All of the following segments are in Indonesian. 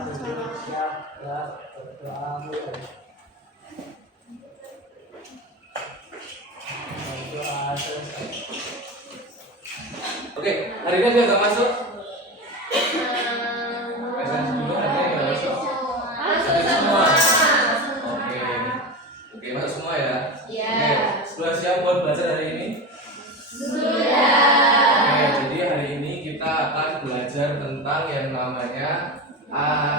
siap ya berdoa mulai. Berdoa selesai. Oke, hari ini ada nggak masuk? Presentasi dulu, hari ini nggak masuk. Masuk semua. Oke, masuk semua ya. Oke, sudah siap buat belajar hari ini? Oke, jadi hari ini kita akan belajar tentang yang namanya aturan.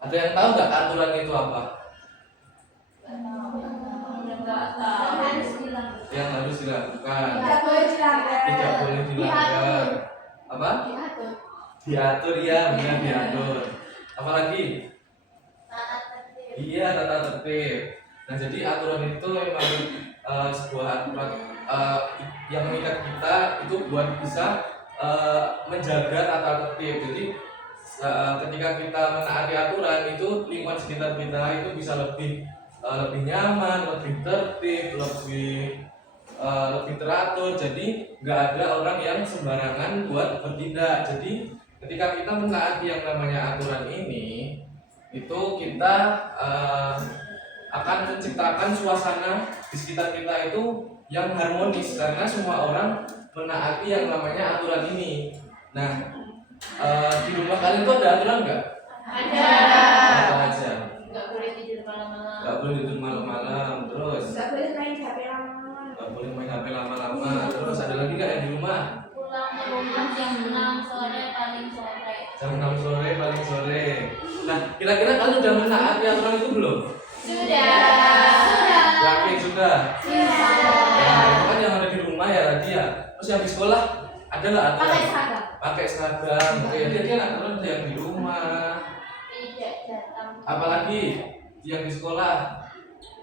Ada yang tahu nggak aturan itu apa? Yang harus dilakukan. Tidak boleh dilanggar. Apa? Diatur ya, benar diatur. Apalagi? Iya, tata tertib. Nah, jadi aturan itu memang sebuah aturan yang mengikat kita itu buat bisa menjaga tata tertib. Jadi ketika kita menaati aturan itu lingkungan sekitar kita itu bisa lebih nyaman, lebih tertib, lebih teratur. Jadi nggak ada orang yang sembarangan buat bertindak. Jadi ketika kita menaati yang namanya aturan ini, itu kita akan menciptakan suasana di sekitar kita itu yang harmonis karena semua orang menaati yang namanya aturan ini. Nah, di rumah kalian tuh ada aturan nggak? Ada. Apa aja? Nggak boleh tidur malam-malam. Nggak boleh tidur malam-malam. Terus? Nggak boleh main HP lama-lama. Nggak boleh main HP lama-lama. Terus ada lagi nggak yang di rumah? Pulang ke rumah jam 6 sore paling sore. Jam 6 sore paling sore. Nah, kira-kira kalian udah menaati aturan itu belum? Sudah. Yakin sudah? Nah, itu kan yang ada di rumah ya tadi ya. Terus yang di sekolah ada nggak aturan? Pakai seragam. Oke, jadi kan aturan yang di rumah. Tidak datang. Apalagi yang di sekolah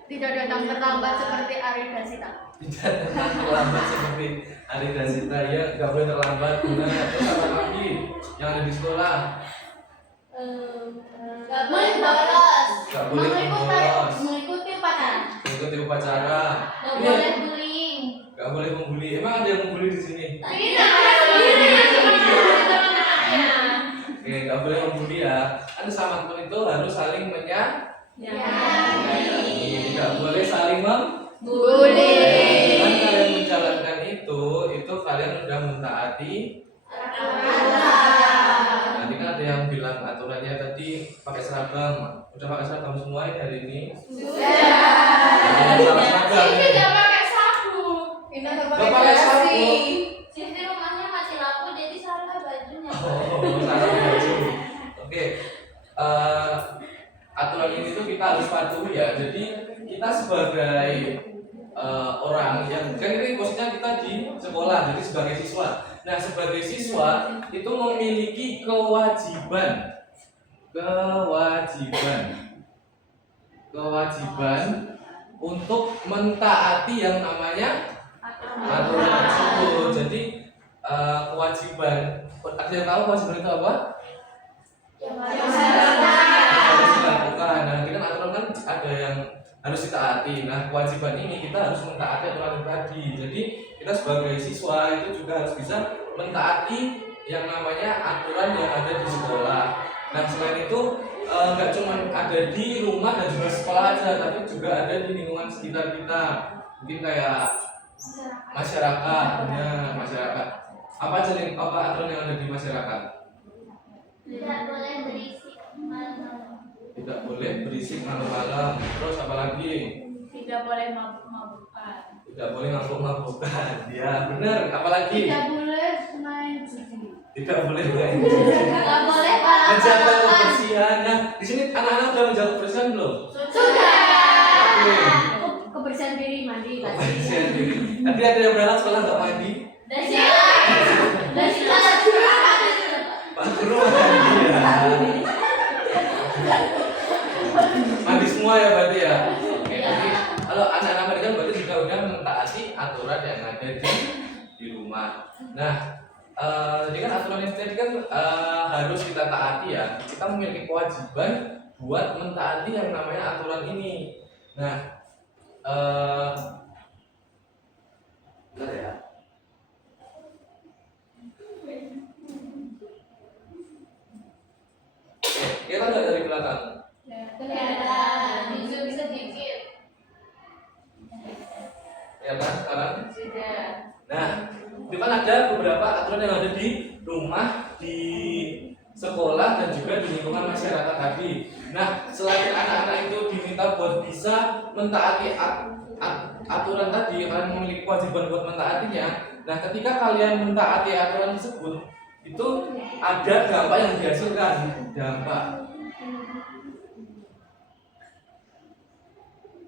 Tidak datang terlambat seperti Ari dan Sita. tidak datang terlambat seperti Ari dan Sita ya, nggak boleh terlambat. Benar. Terus apa lagi yang ada di sekolah? Nggak boleh bolos. Nggak boleh bolos. Mengikuti upacara. Mengikuti upacara. Nggak Ini boleh bullying. nggak boleh membuli. Emang ada yang membuli di sini? Oke, nggak boleh membuli ya. Kan sama teman itu harus saling menyayangi. Tidak boleh saling Boleh. Dengan kalian menjalankan itu kalian sudah mentaati. Nanti kan ada yang bilang aturannya tadi pakai seragam. Udah pakai seragam semua ini hari ini? Salah seragam. Tidak pakai sabuk. Ini Nggak pakai sapu. Sisi rumahnya mati lampu jadi salah bajunya. Oh, salah baju. Oke. Aturan ini tuh kita harus patuhi ya. Jadi kita sebagai orang yang kan ini posisinya kita di sekolah, jadi sebagai siswa. Nah, sebagai siswa itu memiliki kewajiban untuk mentaati yang namanya aturan tersebut. Jadi kewajiban, ada yang tahu kewajiban itu apa? Harus dilakukan. Nah, ini kan aturan kan ada yang harus ditaati. Nah, kewajiban ini kita harus mentaati aturan itu tadi. Jadi kita sebagai siswa itu juga harus bisa mentaati yang namanya aturan yang ada di sekolah. Nah, selain itu nggak cuma ada di rumah dan juga sekolah aja, tapi juga ada di lingkungan sekitar kita. Mungkin kayak masyarakat, masyarakat. Apa aja nih? Apa aturan yang ada di masyarakat? Tidak boleh berisik malam-malam. Tidak boleh berisik malam-malam. Terus apa lagi? Tidak boleh mabuk-mabukan. Tidak boleh mabuk-mabukan. Ya benar. Apalagi? Tidak boleh main judi. Tidak boleh main. Tidak boleh balap Menjaga balapan. kebersihan. Nah, di sini anak-anak sudah menjaga kebersihan belum? Sudah. Oke. Kebersihan diri mandi tadi. Kebersihan diri. Tadi ada yang berangkat sekolah nggak mandi? Dan sila Pak Guru mandi ya. Mandi semua ya berarti ya. Oke. Jadi kalau anak-anak mereka berarti juga udah mentaati aturan yang ada di rumah. Nah, jadi kan aturan itu tadi kan harus kita taati ya. Kita memiliki kewajiban buat mentaati yang namanya aturan ini. Nah, bentar ya. rumah, di sekolah, dan juga di lingkungan masyarakat tadi. Nah, selain anak-anak itu diminta buat bisa mentaati aturan tadi, kalian memiliki kewajiban buat mentaatinya. Nah, ketika kalian mentaati aturan tersebut, itu ada dampak yang dihasilkan.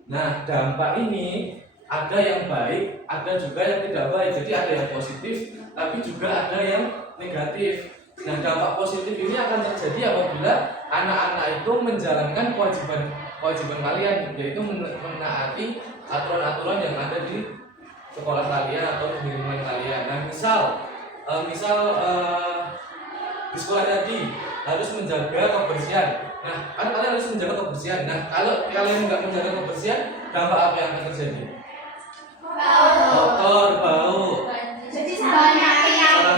Nah, dampak ini ada yang baik, ada juga yang tidak baik. Jadi ada yang positif, tapi juga ada yang negatif. Nah, dampak positif ini akan terjadi apabila anak-anak itu menjalankan kewajiban kalian, yaitu menaati aturan-aturan yang ada di sekolah kalian atau di lingkungan kalian. Nah, misal di sekolah tadi harus menjaga kebersihan. Nah, kan kalian harus menjaga kebersihan. Nah, kalau kalian nggak menjaga kebersihan, dampak apa yang akan terjadi? Kotor, bau, Jadi sarang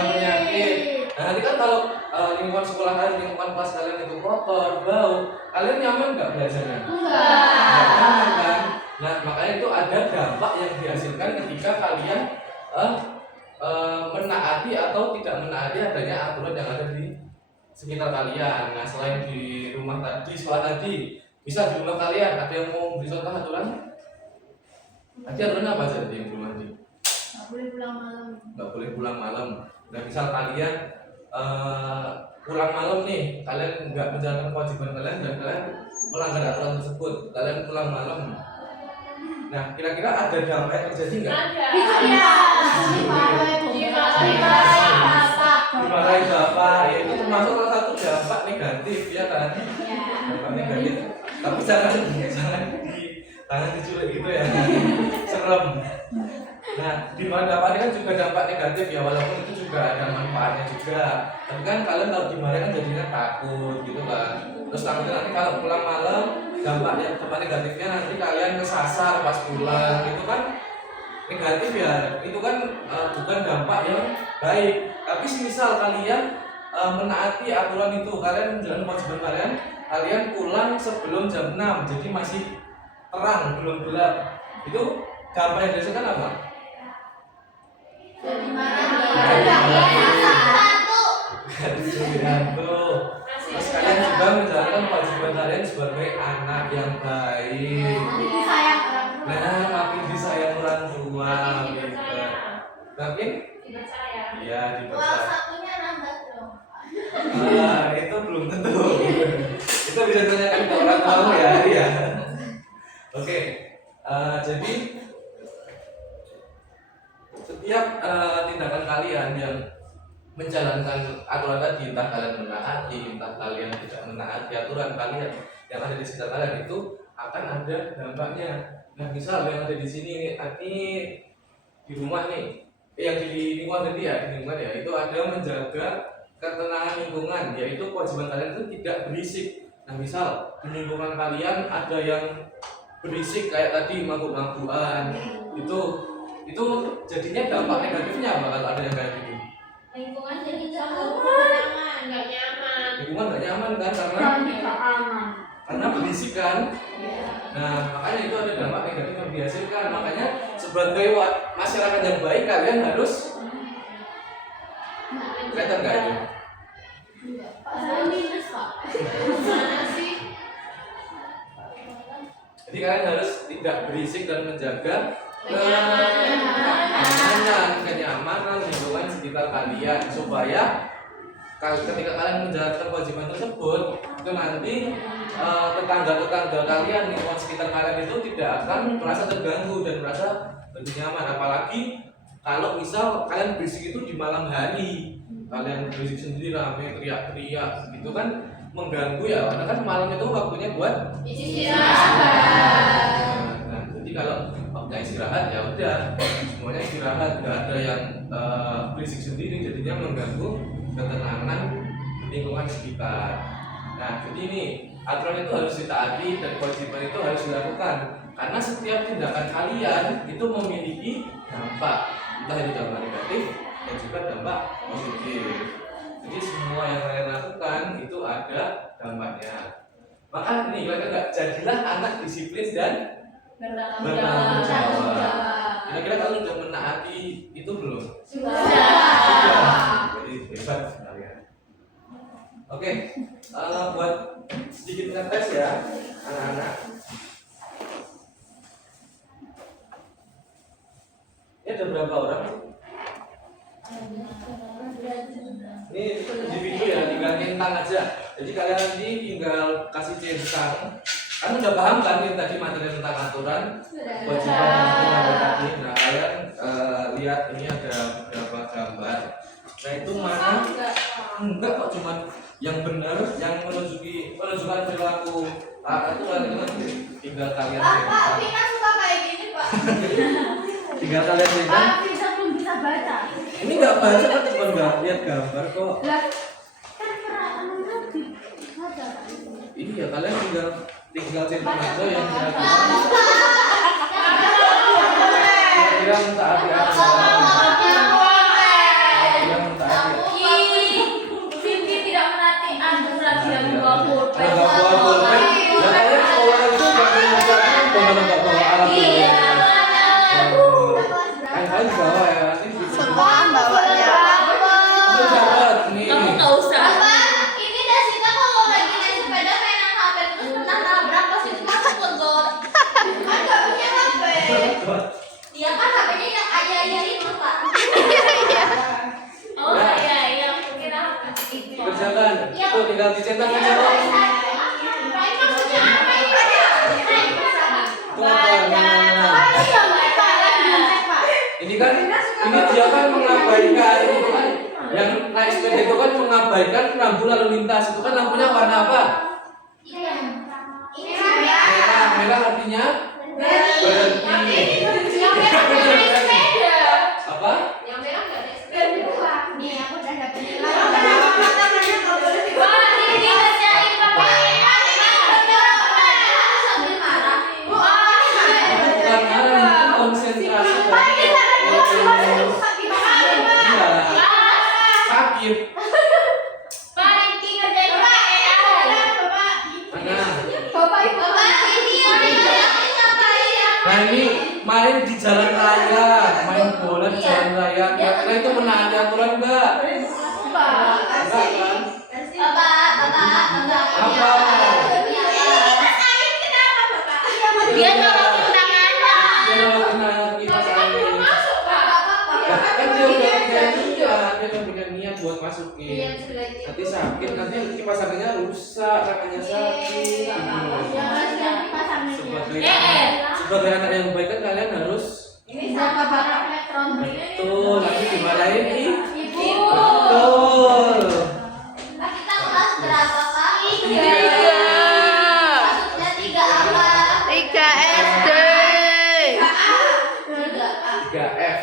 penyakit. Nah, nanti kan kalau lingkungan sekolah kalian, lingkungan kelas kalian itu kotor, bau, kalian nyaman nggak belajarnya? Nggak nyaman kan? Nah, makanya itu ada dampak yang dihasilkan ketika kalian menaati atau tidak menaati adanya aturan yang ada di sekitar kalian. Nah, selain di rumah tadi, sekolah tadi, bisa di rumah kalian ada yang mau beri contoh aturan? Tadi aturan apa aja di rumah tadi? Nggak boleh pulang malam. Nggak boleh pulang malam. Nah, misal kalian pulang malam nih, kalian nggak menjalankan kewajiban kalian dan kalian melanggar aturan tersebut, kalian pulang malam. Nah, kira-kira ada dampak yang terjadi nggak? Dimarahin bapak, ya itu termasuk salah satu dampak negatif, ya kan? Dampak negatif. Tapi jangan diculik gitu ya, serem. Nah, di mana dampaknya kan juga dampak negatif ya, walaupun itu juga ada manfaatnya juga. Tapi kan kalian kalau dimarahin kan jadinya takut gitu kan. Terus takutnya nanti kalau pulang malam, dampak negatifnya nanti kalian kesasar pas pulang, itu kan negatif ya. Itu kan bukan dampak yang baik. Tapi misal kalian menaati aturan itu, kalian menjalankan kewajiban kalian pulang sebelum jam 6, jadi masih terang, belum gelap. Itu dampak yang dihasilkan apa? Jadi Terus kalian juga menjalankan kewajiban kalian sebagai anak yang baik. Nah, makin disayang orang tua, makin iya dipercaya. Itu belum tentu. Itu bisa tanyakan ke orang tua ya. Oke, jadi setiap tindakan kalian yang menjalankan aturan tadi, entah kalian menaati, entah kalian tidak menaati aturan kalian yang ada di sekitar kalian, itu akan ada dampaknya. Nah, misal yang ada di sini ini di rumah nih, yang di lingkungan tadi ya, di lingkungan ya, itu ada menjaga ketenangan lingkungan, yaitu kewajiban kalian itu tidak berisik. Nah, misal di lingkungan kalian ada yang berisik kayak tadi mabuk-mabukan, itu jadinya dampak negatifnya apa kalau ada yang kayak gitu? Lingkungan jadi Lingkungan nggak nyaman kan karena berisik kan. Nah, makanya itu ada dampak negatif yang dihasilkan. Makanya sebagai masyarakat yang baik, kalian harus kelihatan nggak itu? Jadi kalian harus tidak berisik dan menjaga kenyamanan lingkungan sekitar kalian, supaya ketika kalian menjalankan kewajiban tersebut, itu nanti tetangga-tetangga kalian, lingkungan sekitar kalian itu tidak akan merasa terganggu dan merasa lebih nyaman. Apalagi kalau misal kalian berisik itu di malam hari, kalian berisik sendiri rame teriak-teriak, itu kan mengganggu ya, karena kan malam itu waktunya buat istirahat. Nah, jadi kalau waktunya istirahat ya udah semuanya istirahat, nggak ada yang berisik sendiri, jadinya mengganggu ketenangan lingkungan sekitar. Nah, jadi ini aturan itu harus ditaati dan kewajiban itu harus dilakukan, karena setiap tindakan kalian itu memiliki dampak, entah itu dampak negatif dan juga dampak positif. Jadi semua yang kalian lakukan itu ada dampaknya. Maka ini kalian jadilah anak disiplin dan bertanggung jawab. Kira-kira kalian sudah menaati itu belum? Sudah. Jadi Hebat kalian. Oke, buat sedikit ngetes ya, anak-anak. Ini ada berapa orang? Ini individu ya, tinggal centang aja. Jadi kalian nanti tinggal kasih centang. Kan udah paham kan ini tadi materi tentang aturan kewajiban yang tadi. Nah kalian lihat ini ada beberapa gambar. Nah itu mana? Enggak kok, cuman yang benar yang menunjukkan perilaku itu kalian tinggal kalian Pak, centang. Vina suka kayak gini, Pak. Tinggal kalian centang. Pak, Vina belum bisa baca. Ini nggak baca kan, cuma nggak lihat gambar kok. Lah, kan pernah baca. Ini ya kalian tinggal centang aja yang kira-kira mentaati aturan. Yang mentaati. Vivi tidak menaati aturan dia membawa pulpen. Kalau nggak bawa pulpen, ya kalian sekolah itu nggak punya aturan, kalau nggak bawa alat Iya. kalian bawa ya nanti. Sekolah bawanya. Itu dapat nih. Kamu nggak usah. Ini Dasita kalau lagi naik sepeda mainan HP terus pernah nabrak pas itu masuk ke got. Kan nggak punya HP. Dia kan HP-nya yang ayah-ayah itu, Pak. Oh iya, aku kira itu. Kerjakan, itu tinggal dicetak aja kok. Baik maksudnya apa ini? Itu apa? Ini kan, ini dia kan mengabaikan itu kan, yang naik sepeda itu kan mengabaikan rambu lalu lintas. Itu kan lampunya warna apa? Merah. Merah artinya berhenti. Apa? Nih, aku udah dapet nilai. Wah, ini dikerjain Bapak. Sambil marah. Bukan marah, itu konsentrasi. Iya, sakit. Pak, Rinki ngerjain Pak. Mana? Bapak ini yang ngapain? Nah ini main di jalan raya, main bola di jalan raya. Kira-kira itu menaati aturan enggak? Enggak kan? Apa? Dia nolongin tangannya. Dia nolongin kipas angin. Kan dia udah punya niat, dia udah punya niat buat masukin. Nanti sakit, nanti kipas anginnya rusak, tangannya sakit. Sebagai anak yang baik kan kalian harus betul, nanti dimarahin nih. Betul. Kita kelas berapa, Pak? 3 SD. 3F.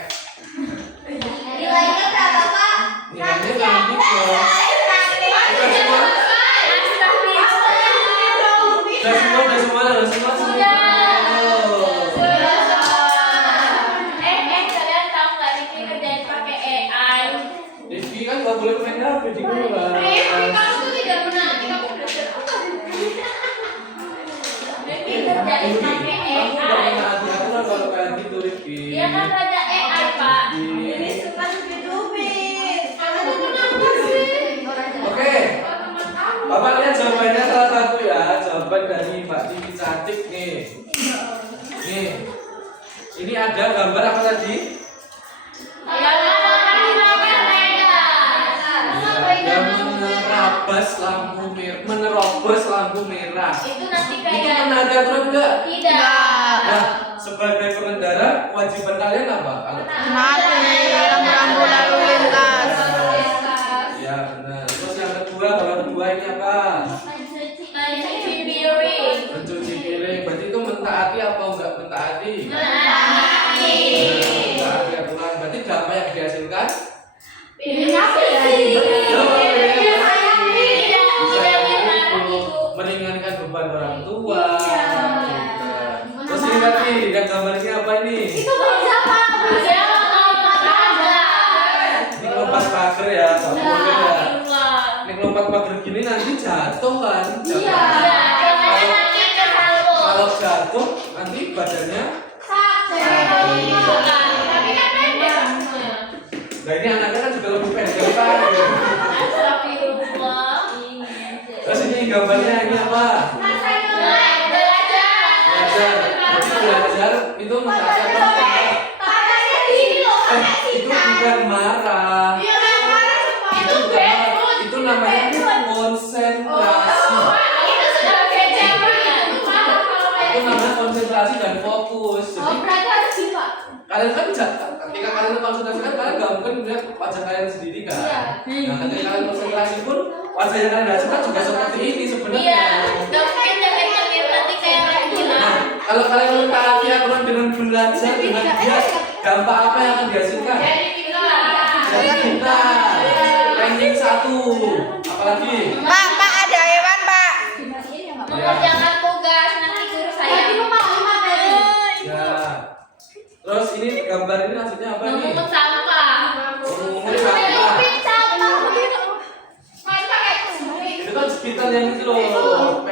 Nilainya berapa, Pak? Nilainya nanti ke udah semua. Kalian tahu nggak Rinki ngerjain pakai AI? Rifki kan nggak boleh main HP di kelas. Kamu tuh tidak menaati, kamu belajar apa? Rinki ngerjain pakai Kamu nggak AI. pernah aturan kalau kayak gitu Rifki. Dia kan raja AI Pak. Ini. Suka dupin. Kamu tuh kenapa sih? Oke. Bapak lihat jawabannya salah satu ya. Jawaban dari Mbak Cici cantik nih. Nih. Ini ada gambar apa tadi? Yang menerobos lampu merah. Itu nanti Itu kayak menaati aturan enggak? tidak. Nah, sebagai pengendara kewajiban kalian apa? Kalau Mati rambu-rambu lalu lintas. ya benar. Terus yang kedua ini apa? Mencuci piring. Mencuci piring. Berarti itu mentaati apa enggak mentaati? Menaati. Mentaati aturan. Berarti dampak yang dihasilkan? Piringnya Meringankan beban orang tua. Terus ini tadi yang gambar ini apa ini? Itu siapa? Ini lompat pagar ya, nggak boleh ya. Ini lompat pagar gini nanti jatuh kan? Kalau jatuh nanti badannya. Nah ini anaknya kan juga lebih pendek kan? gambarnya ini apa? Belajar. Jadi belajar itu mengajarkan itu bukan marah. Itu bebas. Itu namanya konsentrasi. Itu sudah kecil. Itu namanya konsentrasi dan fokus. Jadi kalian kan ketika kalian konsentrasi kan kalian nggak mungkin melihat wajah kalian sendiri kan. Nah ketika kalian konsentrasi pun wajah yang kalian hasilkan juga seperti ini sebenarnya. Iya. Gak mungkin yang nanti kayak orang gila. Nah, kalau kalian mentaati aturan dengan belajar dengan giat, dampak apa yang akan dihasilkan? Jadi Kita ranking 1. Apalagi? Pak, ada hewan, Pak. mengerjakan tugas nanti guru saya. Ya. Terus ini gambar ini maksudnya apa nih? Memungut sampah. Memungut sampah. Itu kan sekitar yang itu loh.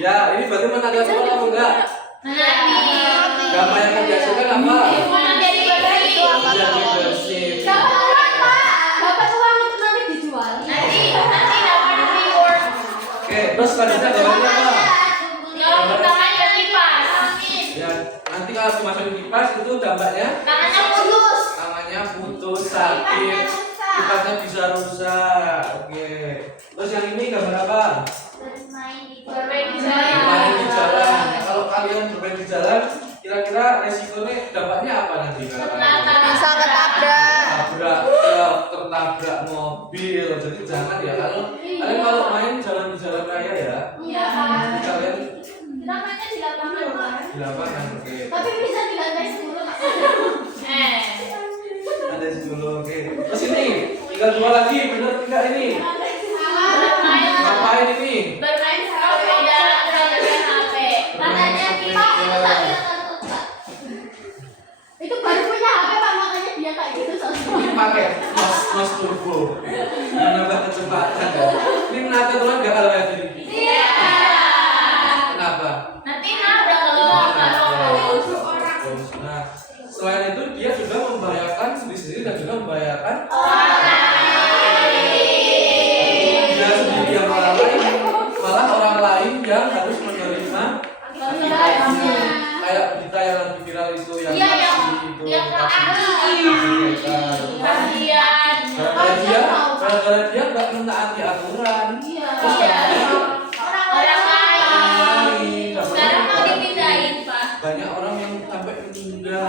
Ya, ini berarti menaga sekolah apa enggak? Gambar yang akan dihasilkan apa? Jadi Jadi bersih. nanti dapat reward. Oke, terus selanjutnya gambarnya apa? Kalau tangannya kipas. Ya, nanti kalau dimasukin kipas itu dampaknya Tangannya putus. tangannya putus, sakit, kipasnya bisa rusak. Oke. Terus yang ini gambar apa? Bermain di Bermain di jalan. jalan. Nah, kalau kalian bermain di jalan, kira-kira resikonya dampaknya apa nanti? Bisa ketabrak. Tabrak truk, tertabrak mobil. Jadi jangan ya kalau main jalan di jalan raya ya. Iya. Jadi kalian Namanya di lapangan, Pak. di lapangan. Oke. Tapi bisa di lantai 10, Pak. Ada 10. Oke. Terus ini tinggal 2 lagi, bener tidak ini? Ngapain ini? Bermain sepeda dengan HP. Katanya kita itu baru punya HP, Pak, makanya dia kayak gitu soalnya. Pakai nos turbo. Menambah kecepatan. Ini menata tulang nggak kalau kayak gini? Iya. Kenapa? Nanti nabrak kalau nggak fokus. Nah, selain itu dia juga membahayakan sendiri dan juga membahayakan dia sendiri yang orang lain, malah orang lain yang harus menerima kayak berita yang lagi viral itu yang Iya, yang taksi itu yang kasihan. Gara-gara dia nggak mentaati aturan. Terus orang lain. Sekarang mau dipindahin, Pak. banyak orang yang sampai meninggal.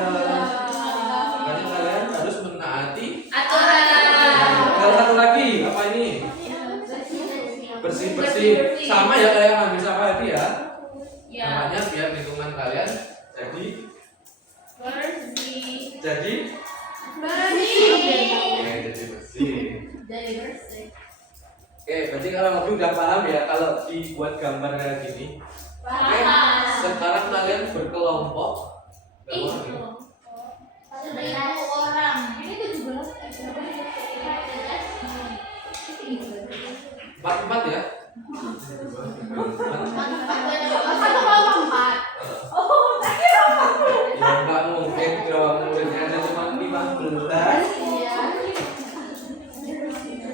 Makanya kalian harus menaati. Aturan. Kalau satu lagi apa ini? Bersih-bersih. Sama ya kayak ngambil sampah tadi ya. Ya. Namanya biar lingkungan kalian jadi Bersih. jadi Oke, jadi bersih. Oke, berarti kalau mobil udah paham ya kalau dibuat gambar kayak gini. Oke, sekarang kalian berkelompok. orang. Empat ya. Ya nggak mungkin dong, muridnya ada cuma 15.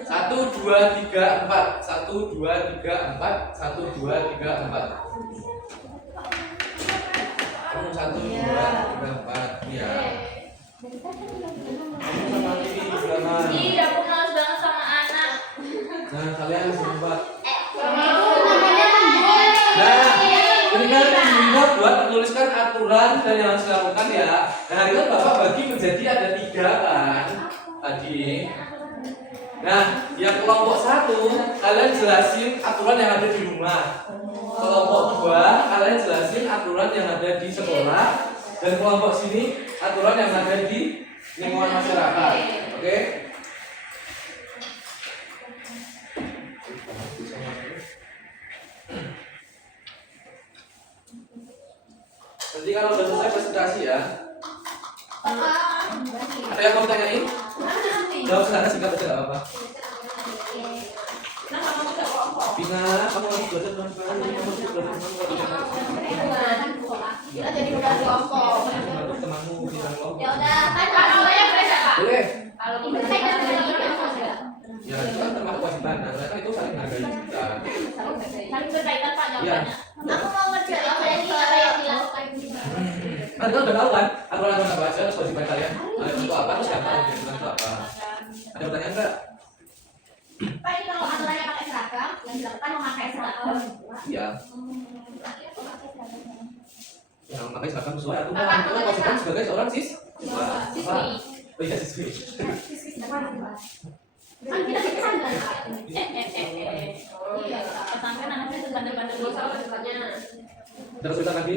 1, 2, 3, 4. 1, 2, 3, 4. 1, 2, 3, 4. Kamu 1, 2, 3, 4. Iya. Kamu sama ini jangan. Ih, aku males banget sama anak. Nah, kalian sempat. Namanya Nah, ini kan dibuat buat menuliskan aturan dan yang harus dilakukan ya. Nah, itu Bapak bagi menjadi ada 3 kan tadi. Nah, yang kelompok 1 kalian jelasin aturan yang ada di rumah. Kelompok 2 kalian jelasin aturan yang ada di sekolah. Dan kelompok sini aturan yang ada di lingkungan masyarakat. Oke? Nanti kalau udah selesai presentasi ya. Ada yang mau tanyain? Jawab sekarang singkat aja nggak apa-apa. Bina, kamu harus belajar pelan-pelan. Kamu harus belajar pelan-pelan. kita jadi udah kelompok. Temanmu bilang kelompok. Ya udah, kan Saling berkaitan Pak jawabannya. Aku mau ngerjain training apa yang dilakukan di Kan udah tahu kan? Aturan apa aja, terus kewajiban kalian. Itu apa? Terus apa? Itu apa? Ada pertanyaan nggak? Pak, ini kalau aturannya pakai seragam, yang dilakukan memakai seragam. Iya. Yang pakai seragam sesuai aturan. Apa Itu kewajiban sebagai seorang Siswi. Oh iya siswi. Kan kita di pesantren. Iya, pesantren anaknya tuh bandel-bandel dulu sama ceritanya. Terus kita lagi.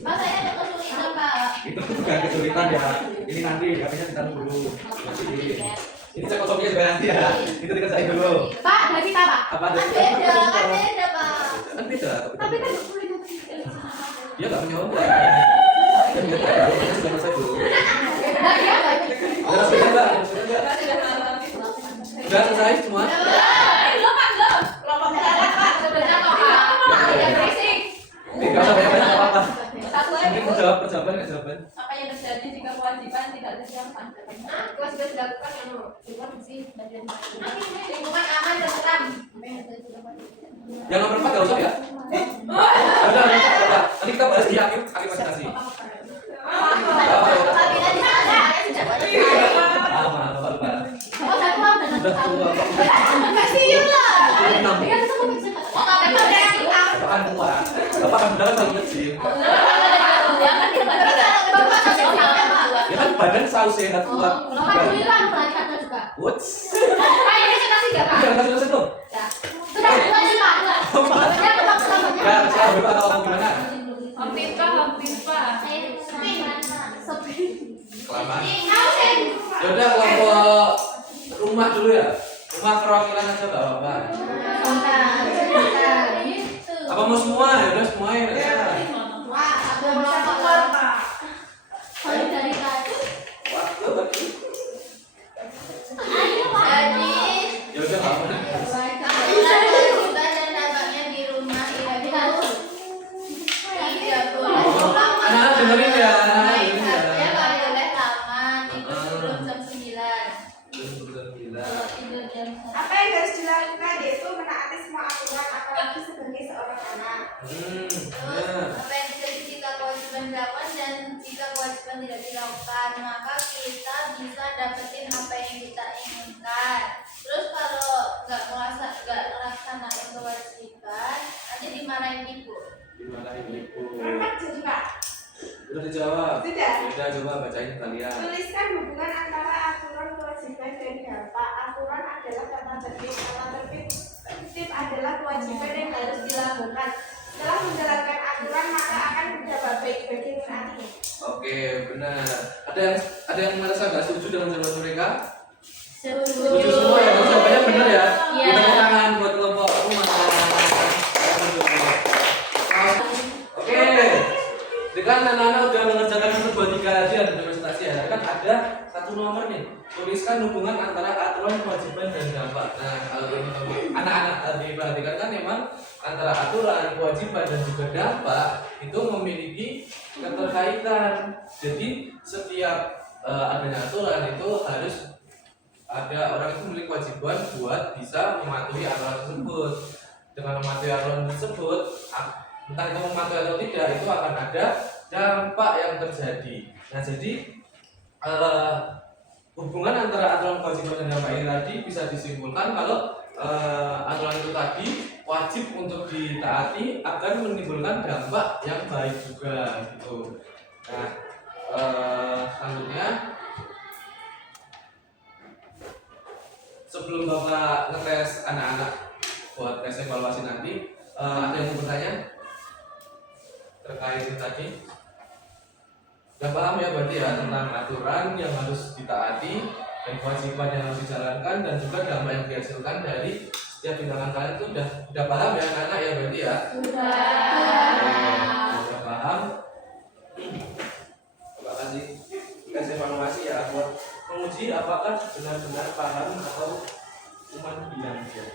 Pak, saya ada kesulitan, Pak. Itu bukan kesulitan ya. Ini nanti katanya kita dulu. Ini saya kosongnya juga nanti ya. Itu dikerjain dulu. Pak, nggak kita Pak. Apa ada? Kan beda, Pak. Kan beda. Tapi kan kesulitan. Dia nggak menyombong. Kan nggak tahu. Kita sudah selesai dulu. Nah, iya Pak. Udah selesai nggak? Udah selesai semua? Belum Pak, belum. Kelompok jalan Pak. Sudah jatuh Pak. Ada berisik. Nggak usah banyak-banyak nggak apa-apa. Satu lagi. Mungkin jawab perjawaban nggak jawaban? Apa yang terjadi jika kewajiban tidak disiapkan? Kewajiban dilakukan yang nomor sih bagian lingkungan aman dan tenang. Yang nomor 4 nggak usah ya? Udah. Nanti kita bahas di akhir presentasi. Tapi tadi ada, saya sudah Maaf, lupa. Oh, satu orang dan Udah tua. kasih lah. Enam. Iya, itu sama bisa. Oh, tapi ada yang Apaan tua? Bapak kan beneran selalu kecil. Ya kan kita bapak tapi Ya kan badan selalu sehat kuat. alhamdulillah berarti kata juga. What's? Pak, ini saya kasih enggak Pak? Jangan kasih dosen dong. Ya. Sudah, sudah nih Pak. Ya, Pak, selamat Ya, sekarang Bapak tahu gimana? Hampir Pak. sepi. Kelamaan. Hausen. Yaudah kelompok rumah dulu ya. Rumah perwakilan aja nggak apa-apa. Apa mau semua? Yaudah semua ya. Wah, ada berapa Pak? Kalau dari tadi Wah, lo bagi. Ayo, Pak. Jadi, Yaudah nggak apa. aturan kewajiban dan dampaknya di rumah itu tidak boleh pulang Anak-anak dengerin ya. Baik, Dengerin ya. artinya nggak boleh lama tidur sebelum jam 9. Gila. Kalau tidur jam Apa yang harus dilakukan yaitu menaati semua aturan apalagi sebagai seorang anak. Nah. apa yang terjadi jika kewajiban dilakukan dan jika kewajiban tidak dilakukan, maka kita bisa dapetin apa yang kita inginkan. Terus kalau nggak melaksanakan kewajiban, nanti dimarahin ibu. Gimana ibu? Empat jadi Pak. Udah dijawab. Sudah. Udah coba bacain kalian. Tuliskan hubungan antara aturan kewajiban dan dampak. Aturan adalah tata tertib. Tata tertib adalah kewajiban yang harus dilakukan. Setelah menjalankan aturan maka akan berdampak baik bagi menaati. Oke, benar. Ada yang merasa nggak setuju dengan jawaban mereka? Setuju setuju. semua ya, jawabannya benar ya. Iya. Kita tepuk tangan buat kelompok rumah. Oke. Dengan anak-anak udah mengerjakan 1, 2, 3 aja ada presentasi ya. Kan ada satu nomor nih. Tuliskan hubungan antara aturan, kewajiban dan dampak. Nah, kalau ini anak-anak diperhatikan kan memang antara aturan, kewajiban dan juga dampak itu memiliki keterkaitan. Jadi setiap adanya aturan itu harus ada orang itu memiliki kewajiban buat bisa mematuhi aturan tersebut. Dengan mematuhi aturan tersebut, entah itu mematuhi atau tidak, itu akan ada dampak yang terjadi. Nah, jadi hubungan antara aturan kewajiban dan dampak ini tadi bisa disimpulkan kalau aturan itu tadi wajib untuk ditaati akan menimbulkan dampak yang baik juga gitu. Nah, selanjutnya sebelum Bapak ngetes anak-anak buat tes evaluasi nanti, ada yang mau bertanya terkait itu tadi? Udah paham ya berarti ya tentang aturan yang harus ditaati dan kewajiban yang harus dijalankan dan juga dampak yang dihasilkan dari setiap tindakan kalian itu udah paham ya anak-anak ya berarti ya? Udah paham. Coba kasih tes evaluasi ya buat menguji apakah benar-benar paham atau cuma bilang aja.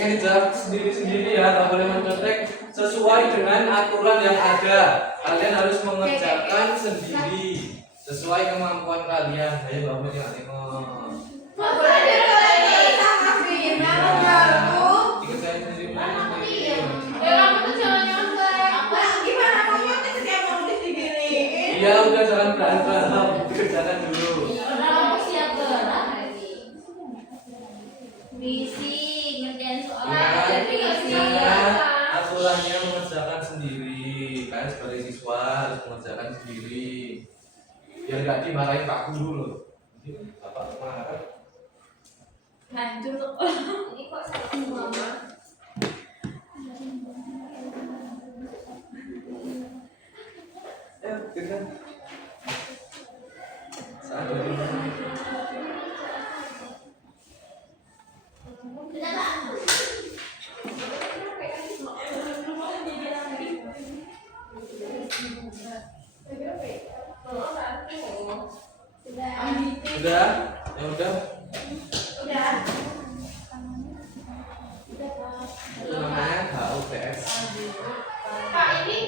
Oke, dijawab sendiri-sendiri ya, nggak boleh mencontek sesuai dengan aturan yang ada. Kalian harus mengerjakan sendiri sesuai kemampuan kalian. Ayo Mbak Mel yang tengok. Ikut saya sendiri. Kamu tuh jangan nyontek. Gimana mau nyontek setiap mau digini? Iya, udah jangan berantem, dikerjakan dulu. Kamu siap gerak Bisi ngerjain soal Ingat, aturannya mengerjakan sendiri. Kalian sebagai siswa harus mengerjakan sendiri. Biar nggak dimarahin Pak Guru loh. Bapak marah. hancur ini kok salah mama. Ya, kita. Saat ini. Sudah Kak? Udah? Ya udah. Itu namanya HUTS. Kak ini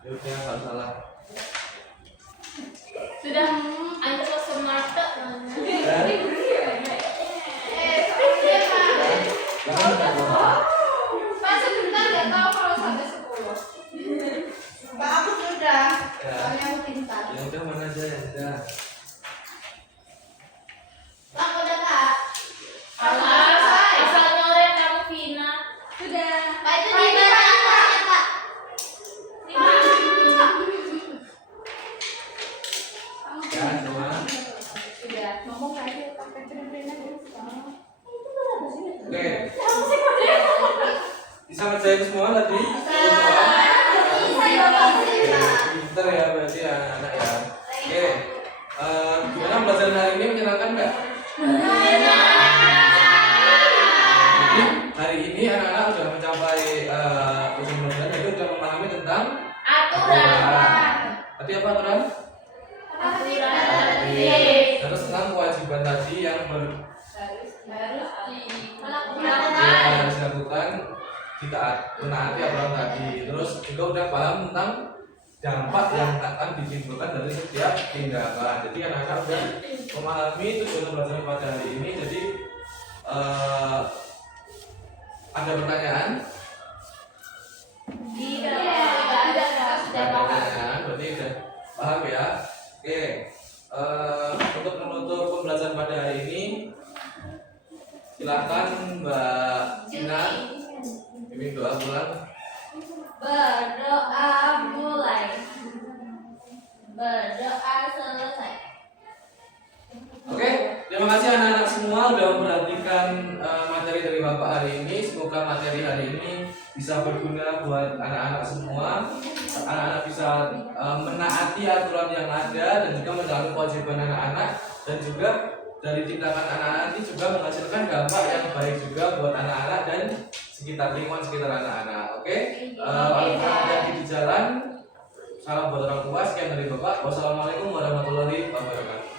Ya udah, nggak salah. sudah ayo smart. Pak sebentar nggak tahu kalau sampai 10. Kamu sudah. Ya. Soalnya aku pintar. Ya udah, mana aja ya udah. Bang udah Kak? Asal nyoret kamu Vina. Sudah. Pak itu di mana angkanya Kak? Ya, semua. Sudah. Ngomong kayak pakai bener-bener Oke. Bisa ngerjain semua tadi? Pinter ya berarti ya anak-anak ya. Oke. Gimana pelajaran hari ini menyenangkan nggak? Jadi hari ini anak-anak sudah mencapai ujian pelajaran, jadi sudah memahami tentang Aturan. tadi apa aturan? Aturan. Terus tentang kewajiban tadi yang harus dilakukan menaati aturan tadi. Terus juga udah paham tentang dampak yang akan ditimbulkan dari setiap tindakan. Jadi anak-anak udah memahami tujuan pelajaran pada hari ini. Jadi ada pertanyaan? Ada pertanyaan, berarti udah paham ya. Oke, untuk menutup pembelajaran pada hari ini, silakan Mbak Cina bimbing doa pulang. Berdoa mulai. Berdoa selesai. Oke, terima kasih anak-anak semua sudah memperhatikan materi dari Bapak hari ini. Semoga materi hari ini bisa berguna buat anak-anak semua. Anak-anak bisa menaati aturan yang ada dan juga menjalankan kewajiban anak-anak, dan juga dari tindakan anak-anak ini juga menghasilkan dampak yang baik juga buat anak-anak dan sekitar lingkungan sekitar anak-anak. Oke, hati-hati di jalan. Salam buat orang tua. Sekian dari Bapak. Wassalamualaikum warahmatullahi wabarakatuh.